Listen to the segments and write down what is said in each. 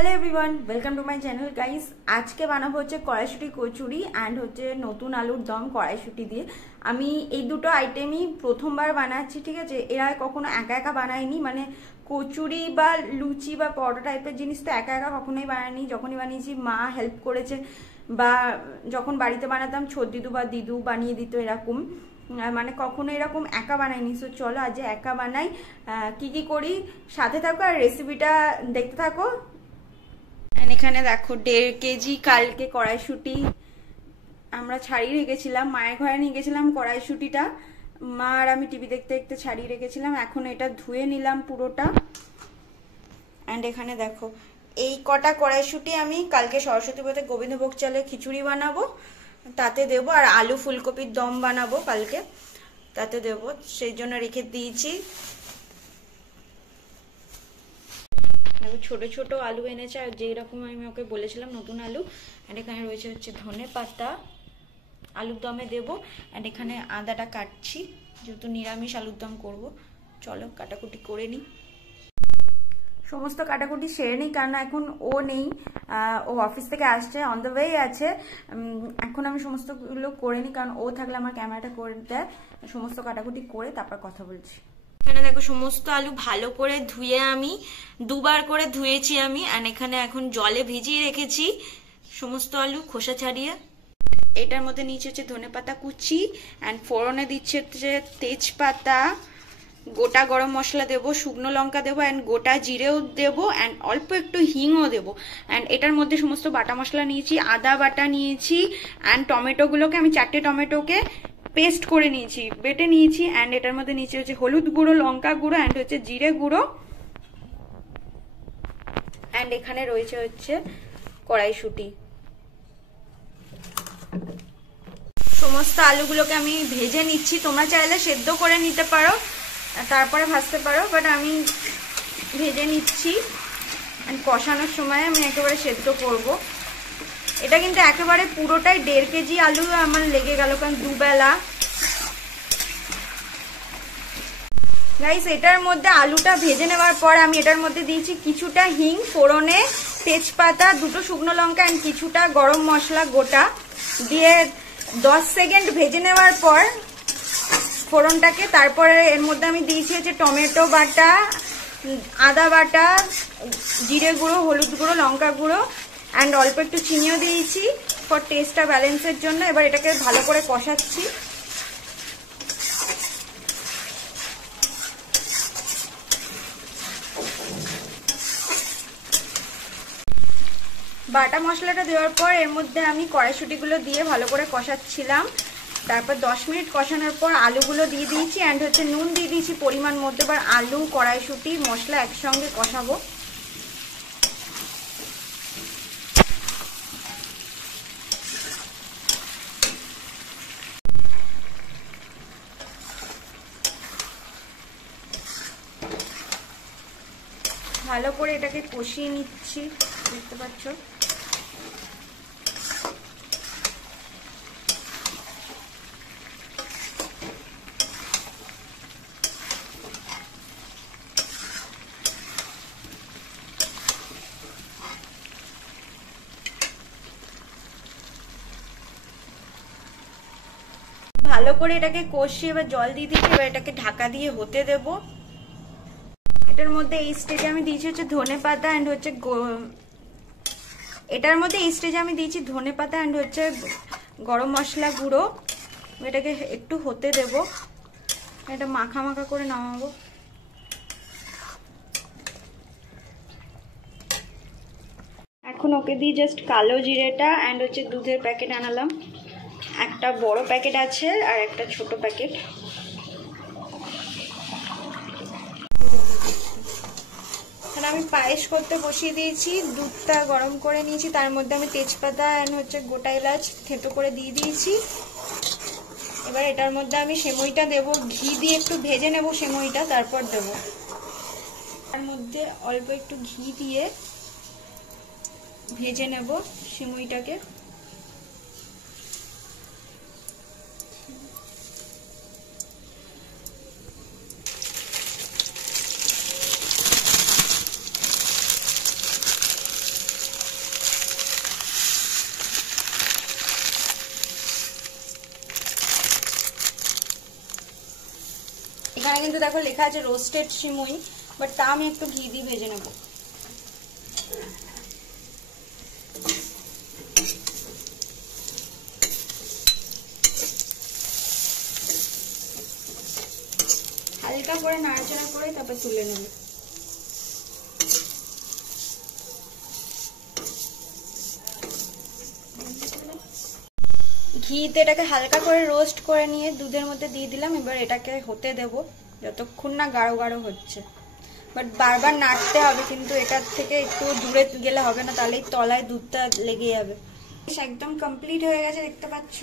Hello everyone, welcome to my channel guys. আজকে বানাবো হচ্ছে কড়াইশুঁটি কচুরি অ্যান্ড হচ্ছে নতুন আলুর দম কড়াইশুঁটি দিয়ে। আমি এই দুটো আইটেমই প্রথমবার বানাচ্ছি, ঠিক আছে। এরা কখনো একা একা বানাইনি, মানে কচুরি বা লুচি বা পরোটা টাইপের জিনিস তো একা একা কখনোই বানাইনি। যখনই বানিয়েছি মা হেল্প করেছে, বা যখন বাড়িতে বানাতাম ছোট দিদু বা দিদু বানিয়ে দিত এরকম, মানে কখনো এরকম একা বানাইনি। সো চলো আজ একা বানাই, কি কি করি সাথে থাকো আর রেসিপিটা দেখতে থাকো। এখানে দেখো 1.5 কেজি কালকে কড়াইশুঁটি আমরা ছাড়িয়ে রেখেছিলাম, মায়ের ঘরে নিয়ে গেছিলাম কড়াইশুঁটিটা। মা আর আমি টিভি দেখতে দেখতে ছাড়িয়ে রেখেছিলাম। এখন এটা ধুয়ে নিলাম পুরোটা। অ্যান্ড এখানে দেখো এই কটা কড়াইশুঁটি আমি কালকে সরস্বতী পুজোতে গোবিন্দভোগ চালে খিচুড়ি বানাবো, তাতে দেবো। আর আলু ফুলকপির দম বানাবো কালকে, তাতে দেবো, সেই জন্য রেখে দিয়েছি। ছোট ছোট আলু এনেছে, আর যেই রকম আমি ওকে বলেছিলাম নতুন আলু। আর এখানে রয়েছে হচ্ছে ধনে পাতা, আলুর দমে দেবো। আর এখানে আদাটা কাটছি, যেহেতু নিরামিষ আলুর দম করবো। চলো কাটাকুটি করে নিই, সমস্ত কাটাকুটি সেরে নিই, কারণ এখন ও নেই, ও অফিস থেকে আসছে, অন দ্য ওয়ে আছে। এখন আমি সমস্তগুলো করে নিই, কারণ ও থাকলে আমার ক্যামেরাটা করে দেয়। সমস্ত কাটাকুটি করে তারপর কথা বলছি। এখানে দেখো সমস্ত আলু ভালো করে ধুয়ে আমি দুবার করে ধুয়েছি আমি। আর এখানে এখন জলে ভিজিয়ে রেখেছি সমস্ত আলু খোসা ছাড়িয়ে। এটার মধ্যে নিচে হচ্ছে ধনেপাতা কুচি, অ্যান্ড ফোড়নে দিচ্ছে হচ্ছে তেজপাতা, গোটা গরম মশলা দেবো, শুকনো লঙ্কা দেবো, অ্যান্ড গোটা জিরেও দেবো, অ্যান্ড অল্প একটু হিংও দেবো। অ্যান্ড এটার মধ্যে সমস্ত বাটা মশলা নিয়েছি, আদা বাটা নিয়েছি, অ্যান্ড টমেটোগুলোকে আমি 4টে টমেটোকে পেস্ট করে নিয়েছি, বেটে নিয়েছি। অ্যান্ড এটার মধ্যে নিচে হচ্ছে হলুদ গুঁড়ো, লঙ্কা গুঁড়ো, অ্যান্ড হচ্ছে জিরে গুঁড়ো। অ্যান্ড এখানে রয়েছে হচ্ছে কড়াইশুঁটি। সমস্ত আলুগুলোকে আমি ভেজে নিচ্ছি, তোমরা চাইলে সেদ্ধ করে নিতে পারো তারপরে ভাজতে পারো, বাট আমি ভেজে নিচ্ছি। অ্যান্ড কষানোর সময় আমি একেবারে সেদ্ধ করব। এটা কিন্তু একেবারে পুরোটাই 1.5 কেজি আলু আমার লেগে গেল, কারণ দুবেলা। গাইস, এটার মধ্যে আলুটা ভেজে নেওয়ার পর আমি এটার মধ্যে দিয়েছি কিছুটা হিং, ফোড়নে তেজপাতা, 2টো শুকনো লঙ্কা, অ্যান্ড কিছুটা গরম মশলা গোটা দিয়ে 10 সেকেন্ড ভেজে নেওয়ার পর ফোড়নটাকে, তারপরে এর মধ্যে আমি দিয়েছি হচ্ছে টমেটো বাটা, আদা বাটা, জিরে গুঁড়ো, হলুদ গুঁড়ো, লঙ্কা গুঁড়ো, অ্যান্ড অল্প একটু চিনিও দিয়েছি ফর টেস্টটা ব্যালেন্সের জন্য। এবার এটাকে ভালো করে কষাচ্ছি। বাটা মশলাটা দেওয়ার পর এর মধ্যে আমি কড়াইশুঁটিগুলো দিয়ে ভালো করে কষাচ্ছিলাম। তারপর 10 মিনিট কষানোর পর আলুগুলো দিয়ে দিয়েছি, অ্যান্ড হচ্ছে নুন দিয়ে দিয়েছি পরিমাণ মতো। এবার আলু, কড়াইশুঁটি, মশলা একসঙ্গে কষাবো। ভালো করে এটাকে কষিয়ে নিচ্ছি, দেখতে পাচ্ছ। ভালো করে এটাকে কষিয়ে এবার জল দিয়ে দিচ্ছি। এবার এটাকে ঢাকা দিয়ে হতে দেব। এটার মধ্যে এই স্টেজে আমি দিয়েছি হচ্ছে ধনে পাতা, অ্যান্ড হচ্ছে গরম মশলা গুঁড়ো। এটাকে একটু হতে দেব, এটা মাখা মাখা করে নামাবো। এখন ওকে দিয়ে জাস্ট কালো জিরেটা অ্যান্ড হচ্ছে দুধের প্যাকেট আনালাম। একটা বড় প্যাকেট আছে আর একটা ছোট প্যাকেট। আমি পায়েস করতে বসিয়ে দিয়েছি, দুধটা গরম করে নিয়েছি, তার মধ্যে আমি তেজপাতা অ্যান্ড হচ্ছে গোটা এলাচ থেঁতো করে দিয়ে দিয়েছি। এবার এটার মধ্যে আমি সেমইটা দেবো, ঘি দিয়ে একটু ভেজে নেব সেমইটা, তারপর দেবো। তার মধ্যে অল্প একটু ঘি দিয়ে ভেজে নেব সেমইটাকে। কিন্তু দেখো লেখা আছে রোস্টেড সিমুই, বাট তা আমি একটু ঘি দিয়ে ভেজে নেব। হালকা করে নাড়াচাড়া করে তারপর তুলে নেব। ঘিতে এটাকে হালকা করে রোস্ট করে নিয়ে দুধের মধ্যে দিয়ে দিলাম। এবার এটাকে হতে দেব যতক্ষণ না গাঢ় গাঢ় হচ্ছে, বাট বারবার নাড়তে হবে, কিন্তু এটার থেকে একটু দূরে গেলে হবে না, তাহলেই তলায় দুধটা লেগে যাবে। একদম কমপ্লিট হয়ে গেছে, দেখতে পাচ্ছ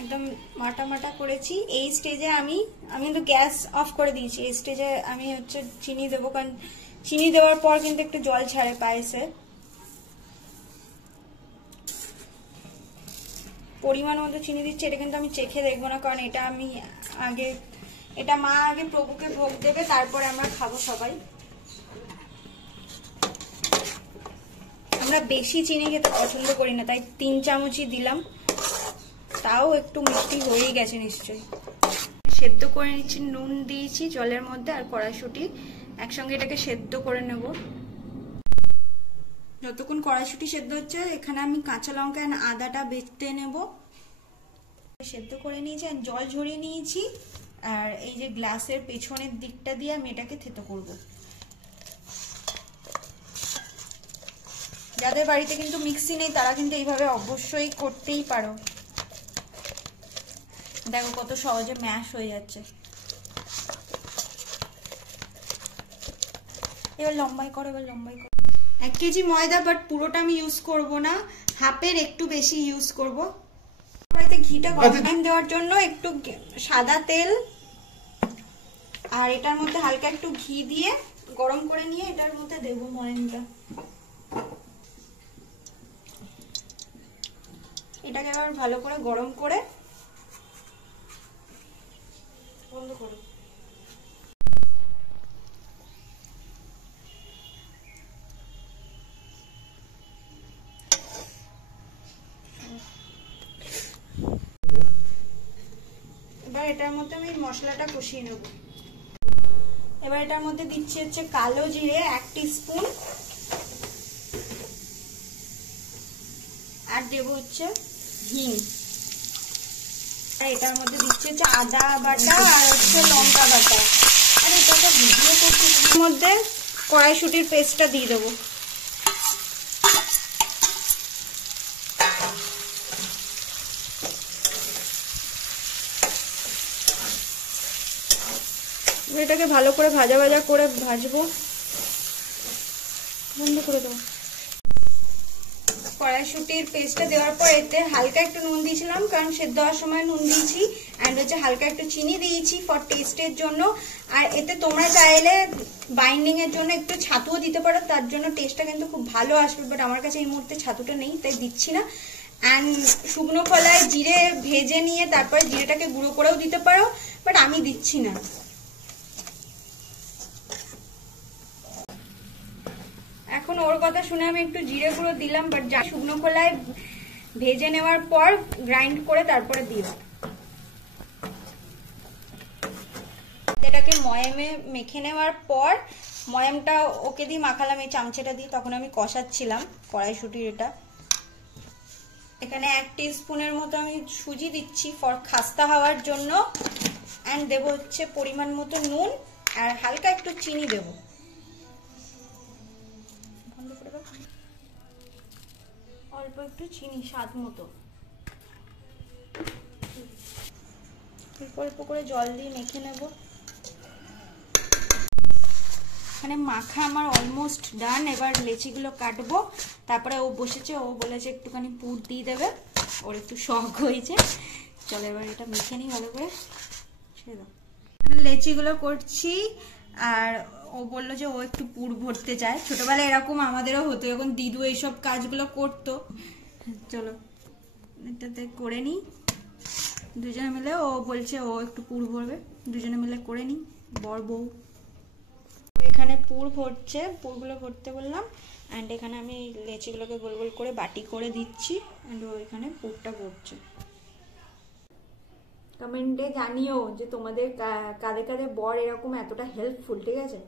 একদম মাটা মাটা করেছি। এই স্টেজে আমি কিন্তু গ্যাস অফ করে দিয়েছি। এই স্টেজে আমি হচ্ছে চিনি দেবো, কারণ চিনি দেওয়ার পর কিন্তু একটু জল ছাড়ে পায়েসে। পরিমাণ মতো চিনি দিচ্ছি। এটা কিন্তু আমি চেখে দেখবো না, কারণ এটা মা আগে প্রভুকে ভোগ দেবে, তারপরে আমরা খাবো সবাই। আমরা বেশি চিনি খেতে পছন্দ করি না, তাই 3 চামচই দিলাম। তাও একটু মিষ্টি হয়েই গেছে নিশ্চয়ই। সেদ্ধ করে নিচ্ছি, নুন দিয়েছি জলের মধ্যে আর কড়াইশুঁটি একসঙ্গে, এটাকে সেদ্ধ করে নেব। যতক্ষণ কড়াইশুঁটি সেদ্ধ হচ্ছে, এখানে আমি কাঁচা লঙ্কা আর আদাটা বেটে নেব। সেদ্ধ করে নিয়েছি আর জল ঝরিয়ে নিয়েছি, আর এই যে গ্লাসের পেছনের দিকটা দিয়ে আমি এটাকে থেতো করব। যাদের বাড়িতে কিন্তু মিক্সি নেই তারা কিন্তু এইভাবে অবশ্যই করতেই পারো। দেখো কত সহজে ম্যাশ হয়ে যাচ্ছে। এবার লম্বাই করো, এবার লম্বাই করো। 1 কেজি ময়দা, বাট পুরোটা আমি ইউজ করব না, হাফের একটু বেশি ইউজ করব। কড়াইতে ঘিটা গরম দেওয়ার জন্য একটু সাদা তেল আর এটার মধ্যে হালকা একটু ঘি দিয়ে গরম করে নিয়ে এটার মধ্যে দেবো ময়দাটা। এটাকে আবার ভালো করে গরম করে বন্ধ করো। এবার এটার মধ্যে আমি মশলাটা কষিয়ে নেব। এবার এটার মধ্যে দিচ্ছি হচ্ছে কালো জিরে 1 টিস্পুন, আর দেব হচ্ছে হিং, আর এটার মধ্যে দিচ্ছি হচ্ছে আদা বাটা আর হচ্ছে লঙ্কা বাটা। আর এটাকে ভিডিও করছি, এর মধ্যে কড়াইশুঁটির পেস্টটা দিয়ে দেবো। এটাকে ভালো করে ভাজা ভাজা করে ভাজবো। বন্ধ করে দেবো। কড়াইশুঁটির পেস্টটা দেওয়ার পর এতে হালকা একটু নুন দিয়েছিলাম, কারণ সেদ্ধ হওয়ার সময় নুন দিয়েছি, অ্যান্ড হচ্ছে হালকা একটু চিনি দিয়েছি ফর টেস্টের জন্য। আর এতে তোমরা চাইলে বাইন্ডিং এর জন্য একটু ছাতুও দিতে পারো, তার জন্য টেস্টটা কিন্তু খুব ভালো আসবে, বাট আমার কাছে এই মুহূর্তে ছাতুটা নেই তাই দিচ্ছি না। অ্যান্ড শুকনো খোলায় জিরে ভেজে নিয়ে তারপরে জিরেটাকে গুঁড়ো করেও দিতে পারো, বাট আমি দিচ্ছি না। এখন ওর কথা শুনে আমি একটু জিরে গুঁড়ো দিলাম, বাট যা শুকনো খোলায় ভেজে নেওয়ার পর গ্রাইন্ড করে তারপরে দিলাম। এটাকে ময়ামে মেখে নেওয়ার পর, ময়ামটা ওকে দিয়ে মাখালাম এই চামচেটা দিয়ে, তখন আমি কষাচ্ছিলাম কড়াইশুঁটির এটা। এখানে 1 টিস্পুনের মতো আমি সুজি দিচ্ছি ফর খাস্তা হওয়ার জন্য, অ্যান্ড দেবো হচ্ছে পরিমাণ মতো নুন আর হালকা একটু চিনি দেবো। অল্প একটু চিনি স্বাদ মতো। অল্প অল্প করে জল দিয়ে মেখে নেব। এখানে মাখা আমার অলমোস্ট ডান। এবার লেচিগুলো কাটবো। তারপরে ও বসেছে, ও বলেছে একটুখানি পুর দিয়ে দেবে, ওর একটু শখ হয়েছে। চলো এবার এটা মেখে নিই ভালো করে। ছেড়ে দাও। লেচিগুলো করছি, আর ও বললো যে ও একটু পুর ভরতে চায়। ছোটবেলায় এরকম আমাদেরও হতো, যখন দিদু এইসব কাজগুলো করতো। চলো এটাতে করে নিই দুজনে মিলে। ও বলছে ও একটু পুর ভরবে, দুজনে মিলে করে নিই। বর বউ এখানে পুর ভরছে, পুরগুলো ভরতে বললাম। অ্যান্ড এখানে আমি লেচিগুলোকে গোল গোল করে বাটি করে দিচ্ছি, অ্যান্ড ও এখানে পুরটা ভরছে। কমেন্টে জানিও যে তোমাদের কাদের কাদের বর এরকম এতটা হেল্পফুল, ঠিক আছে?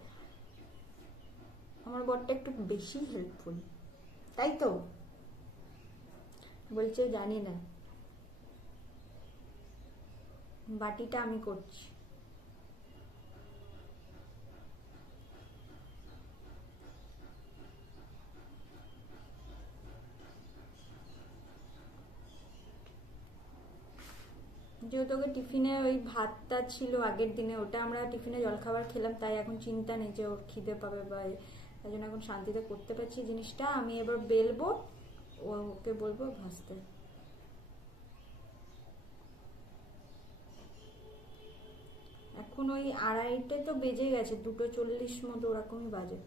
আমার বরটা একটু বেশি হেল্পফুল, তাই তো? বলছে জানি না, বাটিটা আমি করছি। যেহেতু ওকে টিফিনে ওই ভাতটা ছিল আগের দিনে, ওটা আমরা টিফিনে জলখাবার খেলাম, তাই এখন চিন্তা নেই যে ওর খিদে পাবে বা তাই জন্য এখন শান্তিতে করতে পারছি জিনিসটা। আমি এবার বেলবো, ওকে বলবো ভাজতে। এখন ওই 2:30 তো বেজে গেছে, 2:40 মতো ওরকমই বাজে।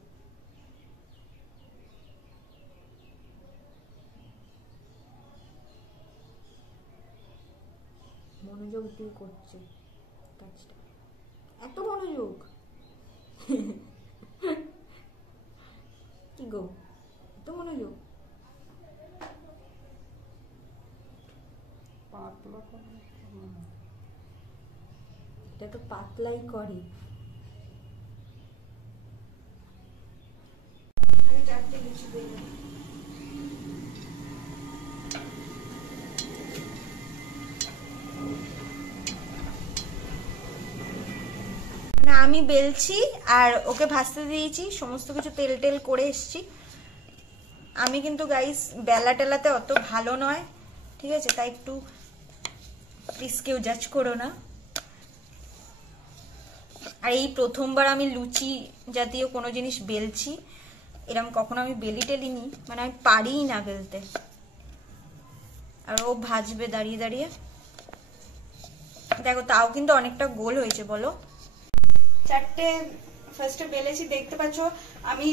মনোযোগ দিয়ে করছে কাজটা, এত মনোযোগ কি গো, এত মনোযোগ? এটা তো পাতলাই করে। আগে 4টে লুচি বেলে আমি বেলছি আর ওকে ভাজতে দিয়েছি, সমস্ত কিছু তেল টেল করে এসছি। আমি কিন্তু গাইস বেলা টেলাতে অত ভালো নয়, ঠিক আছে? তাই একটু প্লিজ কেউ জাজ করো না। আর এই প্রথমবার আমি লুচি জাতীয় কোনো জিনিস বেলছি, এরকম কখনো আমি বেলি টেলিনি, মানে আমি পারিই না বেলতে। আর ও ভাজবে দাঁড়িয়ে দাঁড়িয়ে, দেখো তাও কিন্তু অনেকটা গোল হয়েছে, বলো? 4টে ফার্স্টে বেলেছি, দেখতে পাচ্ছ আমি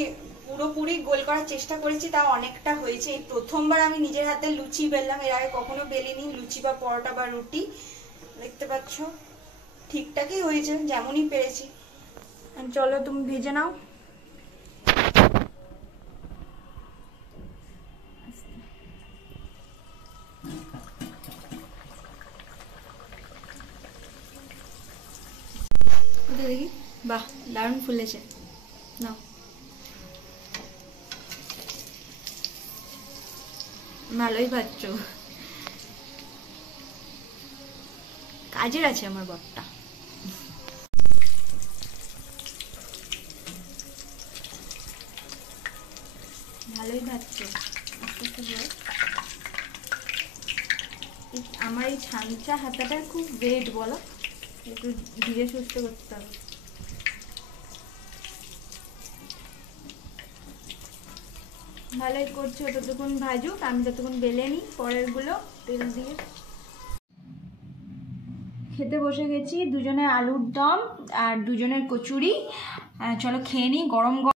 পুরোপুরি গোল করার চেষ্টা করেছি, তাও অনেকটা হয়েছে। এই প্রথমবার আমি নিজের হাতে লুচি বেললাম, এর আগে কখনো বেলিনি লুচি বা পরোটা বা রুটি। দেখতে পাচ্ছ ঠিকঠাকই হয়েছে, যেমনই পেরেছি। চলো তুমি ভেজে নাও। দেখি, বাহ দারুণ ফুলেছে, নাও। ভালোই পাচ্ছ, কাজের আছে আমার বরটা। ভালোই পাচ্ছ, আস্তে আস্তে। আমার এই ছাঁচা হাতাটা খুব ওয়েট, বলো? একটু ধীরে সুস্থ করতে হবে। ভালোই করছো, ততক্ষণ ভাজুক, আমি ততক্ষণ বেলে নিই পরের গুলো তেল দিয়ে। খেতে বসে গেছি, দুজনের আলুর দম আর দুজনের কচুরি। চলো খেয়ে নিই, গরম গরম।